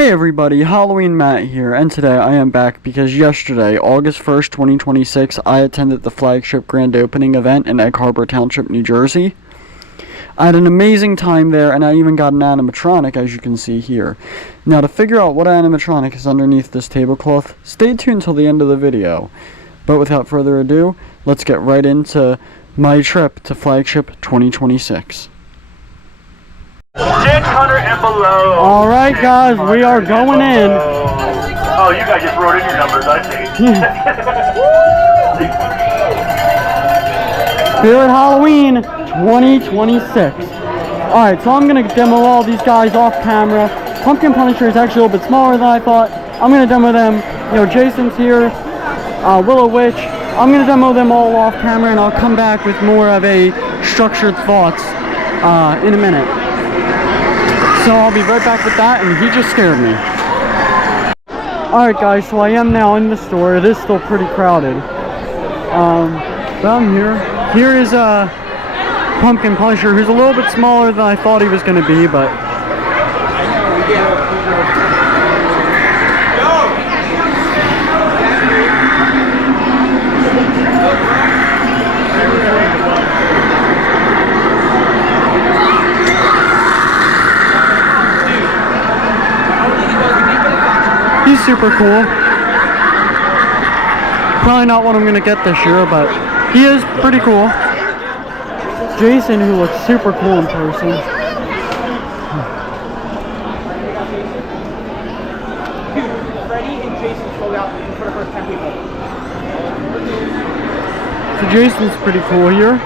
Hey everybody, Halloween Matt here, and today I am back because yesterday, August 1st, 2026, I attended the Flagship grand opening event in Egg Harbor Township, New Jersey. I had an amazing time there, and I even got an animatronic, as you can see here. Now, to figure out what animatronic is underneath this tablecloth, stay tuned till the end of the video. But without further ado, let's get right into my trip to Flagship 2026. 600 and below. Alright guys, we are going in. Oh, you guys just wrote in your numbers, I see. Spirit Halloween 2026. Alright, so I'm going to demo all these guys off camera. Pumpkin Punisher is actually a little bit smaller than I thought. I'm going to demo them. You know, Jason's here. Willow Witch. I'm going to demo them all off camera, and I'll come back with more of a structured thoughts in a minute. So I'll be right back with that, and he just scared me. Alright guys, so I am now in the store. It is still pretty crowded. But I'm here. Here is Pumpkin Punisher, who's a little bit smaller than I thought he was going to be, but... he's super cool. Probably not what I'm going to get this year, but he is pretty cool. Jason, who looks super cool in person. Freddy and Jason sold out for the first 10 people. So Jason's pretty cool here.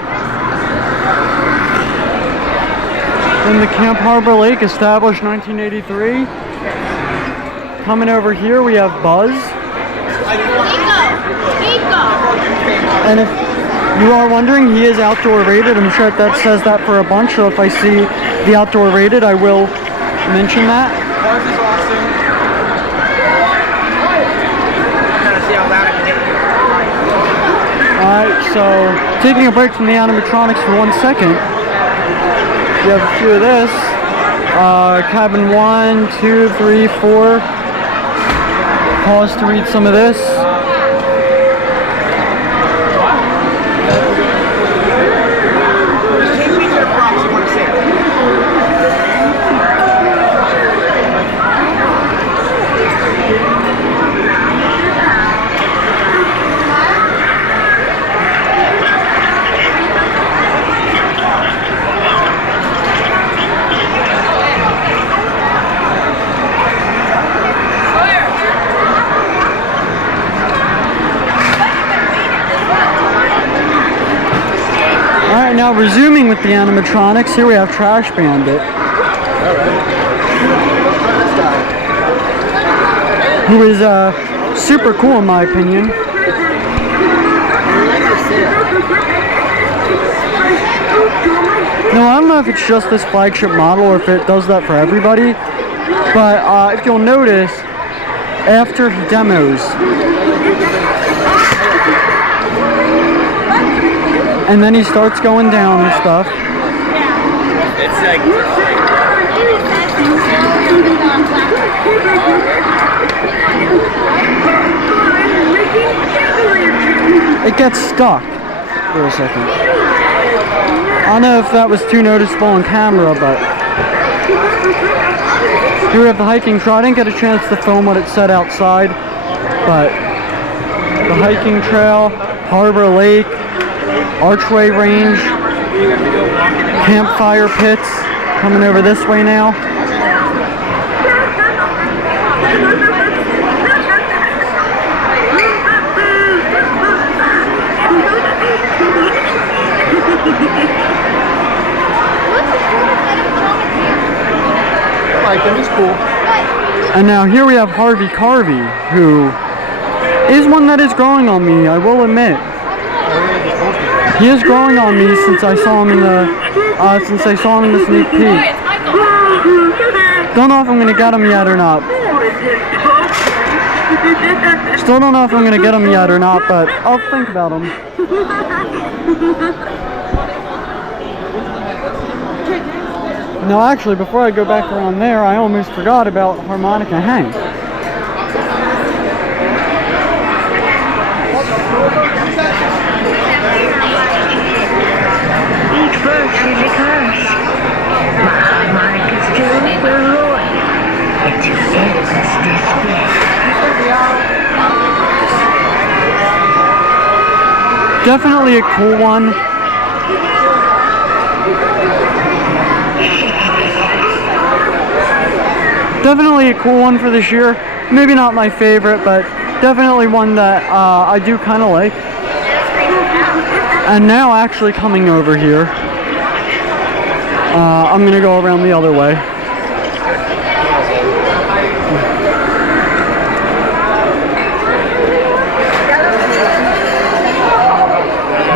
Then the Camp Harbor Lake, established 1983. Coming over here, we have Buzz. And if you are wondering, he is outdoor rated. I'm sure that says that for a bunch, so if I see the outdoor rated, I will mention that. Buzz is awesome. I'm trying to see how loud I can get. Alright, so taking a break from the animatronics for 1 second. You have a few of this. Cabin 1, 2, 3, 4. Pause to read some of this. Alright, now resuming with the animatronics, here we have Trash Bandit. Who is super cool in my opinion. No, I don't know if it's just this Flagship model or if it does that for everybody, but if you'll notice, after he demos, and then he starts going down and stuff. It's like... It gets stuck for a second. I don't know if that was too noticeable on camera, but... Here we have the hiking trail. I didn't get a chance to film what it said outside, but... The hiking trail, Harbor Lake, Archway Range, campfire pits, coming over this way now. I like him, he's cool. And now here we have Harvey Carvey, who is one that is growing on me, I will admit. He is growing on me since I saw him in the sneak peek. Don't know if I'm gonna get him yet or not. Still don't know if I'm gonna get him yet or not, but I'll think about him. No, actually, before I go back around there, I almost forgot about Harmonica Hank. Each verse is a curse. My harmonica's tune will roar into endless despair. Definitely a cool one. Definitely a cool one for this year. Maybe not my favorite, but definitely one that I do kind of like. And now actually coming over here, I'm going to go around the other way.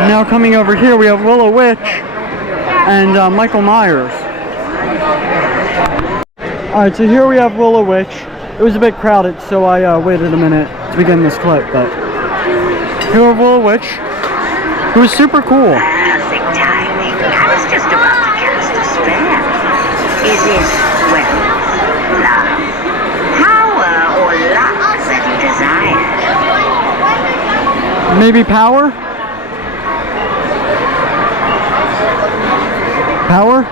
Now coming over here, we have Willow Witch and Michael Myers. Alright, so here we have Willow Witch. It was a bit crowded, so I waited a minute to begin this clip, but here we have Willow Witch, who is super cool. Perfect timing. I was just about to cast a spell. Is it, well, love, power, or luck that you desire? Maybe power? Power?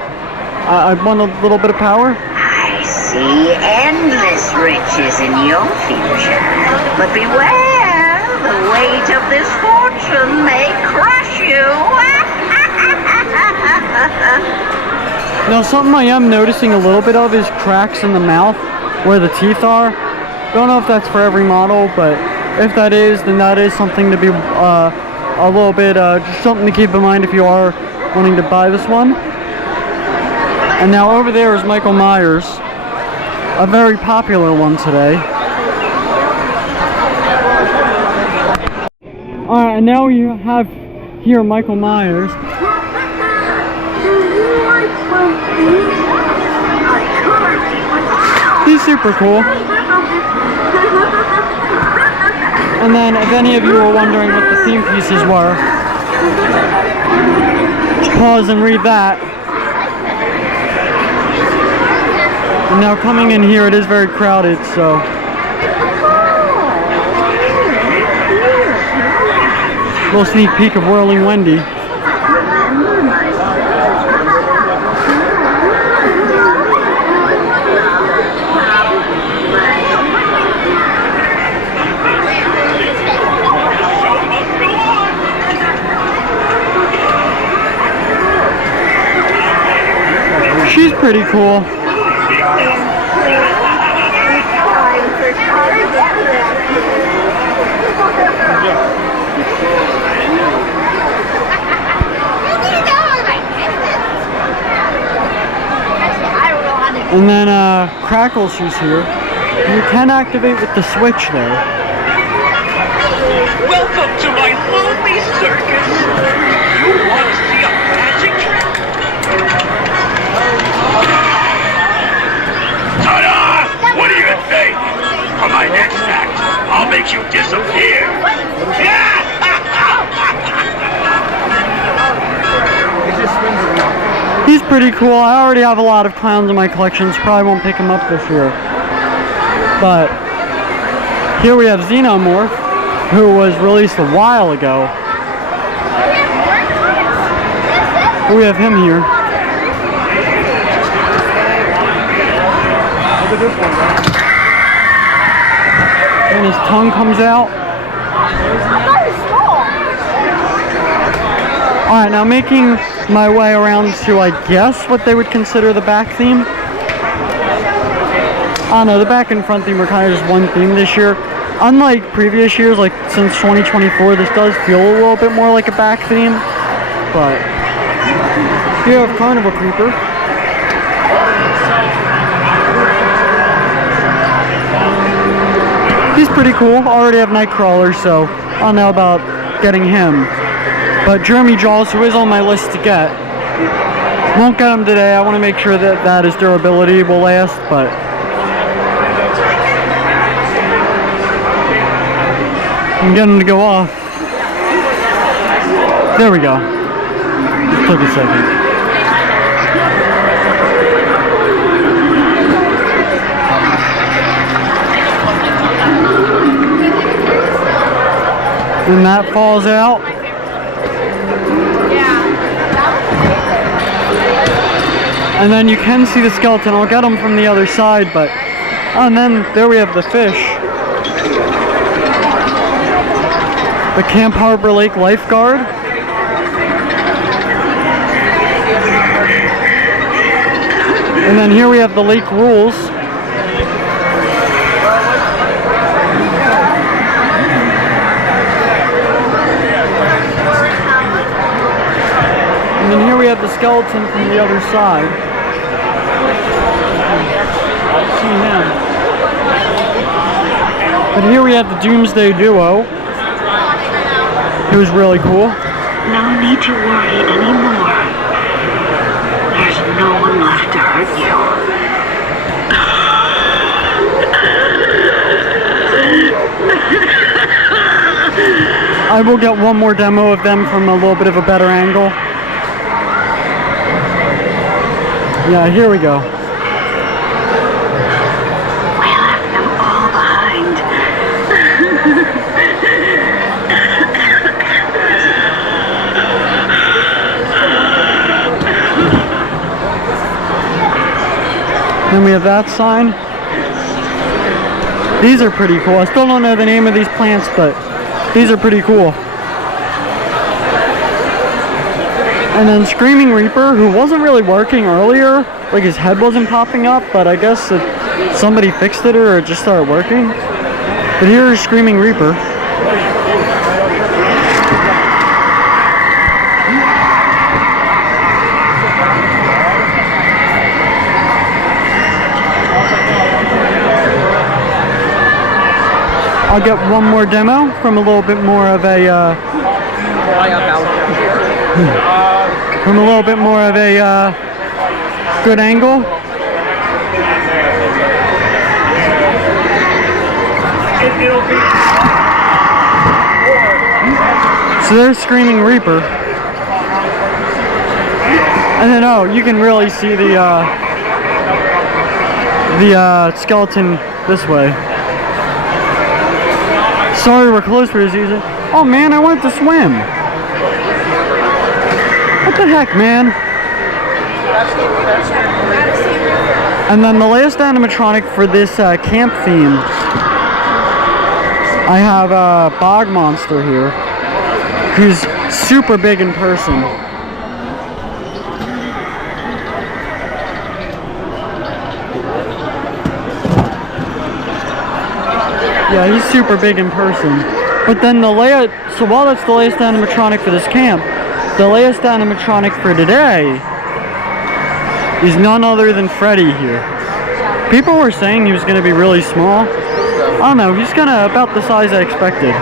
I want a little bit of power. I see endless riches in your future. But beware, the weight of this fortune may crush you. Now, something I am noticing a little bit of is cracks in the mouth where the teeth are. Don't know if that's for every model, but if that is, then that is something to be a little bit, just something to keep in mind if you are wanting to buy this one. And now over there is Michael Myers, a very popular one today. Alright, and now you have here Michael Myers. He's super cool. And then if any of you were wondering what the theme pieces were, pause and read that. And now coming in here, it is very crowded, so. Little sneak peek of Whirling Wendy. She's pretty cool. And then Crackles, who's here. You can activate with the switch there. Welcome to my lonely circus. You want to see a magic trick? Ta-da! What do you think? For my next act, I'll make you disappear. He's pretty cool. I already have a lot of clowns in my collection, so probably won't pick him up this year. But here we have Xenomorph, who was released a while ago. We have him here. Look at this one, guys. And his tongue comes out. Alright, now making my way around to, I guess, what they would consider the back theme. I don't know, the back and front theme are kind of just one theme this year. Unlike previous years, like since 2024, this does feel a little bit more like a back theme. But here we have Carnival Creeper. He's pretty cool. Already have Nightcrawler, so I don't know about getting him. But Jeremy Jaws, who is on my list to get, won't get him today. I want to make sure that his durability will last, but I'm getting him to go off. There we go. Just took a second. And that falls out. And then you can see the skeleton. I'll get him from the other side, but... Oh, and then there we have the fish. The Camp Harbor Lake lifeguard. And then here we have the lake rules. And then here we have the skeleton from the other side. See him. But here we have the Doomsday Duo. It was really cool. No need to worry anymore. There's no one left to hurt you. I will get one more demo of them from a little bit of a better angle. Yeah, here we go. We left them all behind. Then we have that sign. These are pretty cool. I still don't know the name of these plants, but these are pretty cool. And then Screaming Reaper, who wasn't really working earlier, like his head wasn't popping up, but I guess somebody fixed it or it just started working. But here is Screaming Reaper. I'll get one more demo from a little bit more of a good angle. So there's Screaming Reaper. And then you can really see the skeleton this way. Sorry we're closed for this season. Oh man, I wanted to swim. What the heck, man? And then the last animatronic for this camp theme, I have a Bog Monster here, who's super big in person. Yeah, he's super big in person. But then so while that's the last animatronic for this camp, the last animatronic for today is none other than Freddy here. People were saying he was going to be really small. I don't know, he's kind of about the size I expected.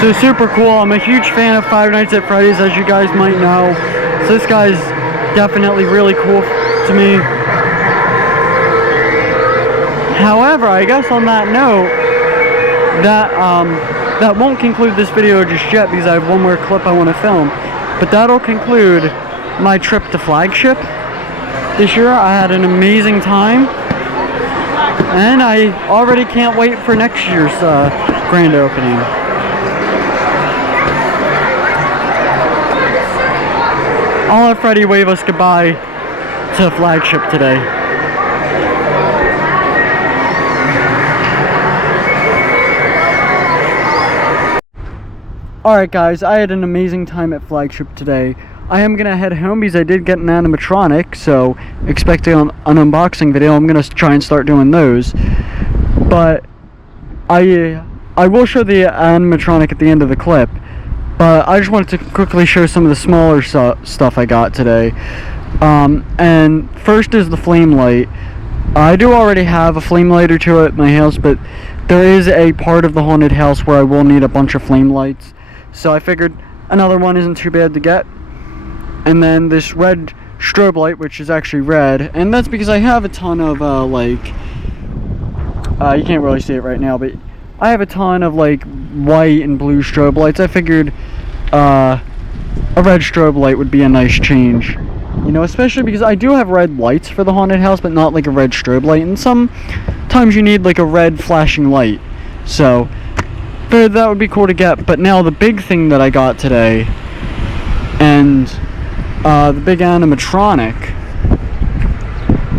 So super cool. I'm a huge fan of Five Nights at Freddy's, as you guys might know. So this guy's definitely really cool to me. However, I guess on that note, that won't conclude this video just yet because I have one more clip I want to film. But that'll conclude my trip to Flagship this year. I had an amazing time. And I already can't wait for next year's grand opening. I'll let Freddy wave us goodbye to Flagship today. Alright guys, I had an amazing time at Flagship today. I am going to head home because I did get an animatronic, so expect an unboxing video. I'm going to try and start doing those. But I will show the animatronic at the end of the clip. But I just wanted to quickly show some of the smaller stuff I got today. And first is the flame light. I do already have a flame light or two at my house, but there is a part of the haunted house where I will need a bunch of flame lights. So I figured another one isn't too bad to get. And then this red strobe light, which is actually red, and that's because I have a ton of you can't really see it right now, but I have a ton of like white and blue strobe lights. I figured a red strobe light would be a nice change, you know, especially because I do have red lights for the haunted house, but not like a red strobe light, and sometimes you need like a red flashing light, so that would be cool to get. But now the big thing that I got today, and the big animatronic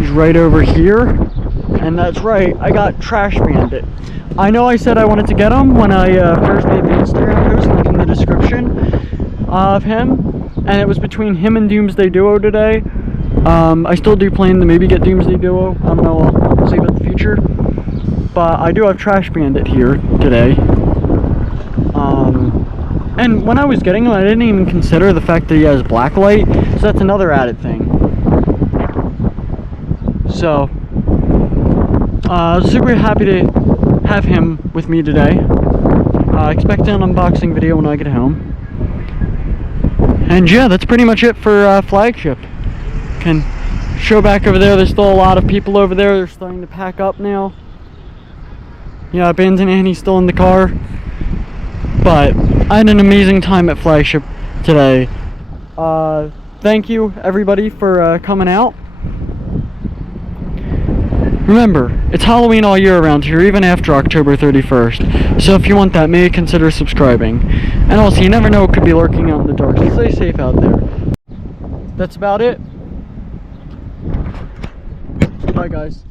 is right over here, and that's right, I got Trash Bandit. I know I said I wanted to get him when I first made the Instagram post, link in the description of him, and it was between him and Doomsday Duo today. I still do plan to maybe get Doomsday Duo, I don't know, I'll see about the future, but I do have Trash Bandit here today. And when I was getting him, I didn't even consider the fact that he has black light, so that's another added thing. So, super happy to have him with me today. Expect an unboxing video when I get home. And yeah, that's pretty much it for Flagship. Can show back over there, there's still a lot of people over there. They're starting to pack up now. Yeah, Ben's and Annie's still in the car. But I had an amazing time at Flagship today. Thank you everybody for coming out. Remember, it's Halloween all year around here, even after October 31st. So if you want that, maybe consider subscribing. And also, you never know what could be lurking out in the dark, so stay safe out there. That's about it. Bye guys.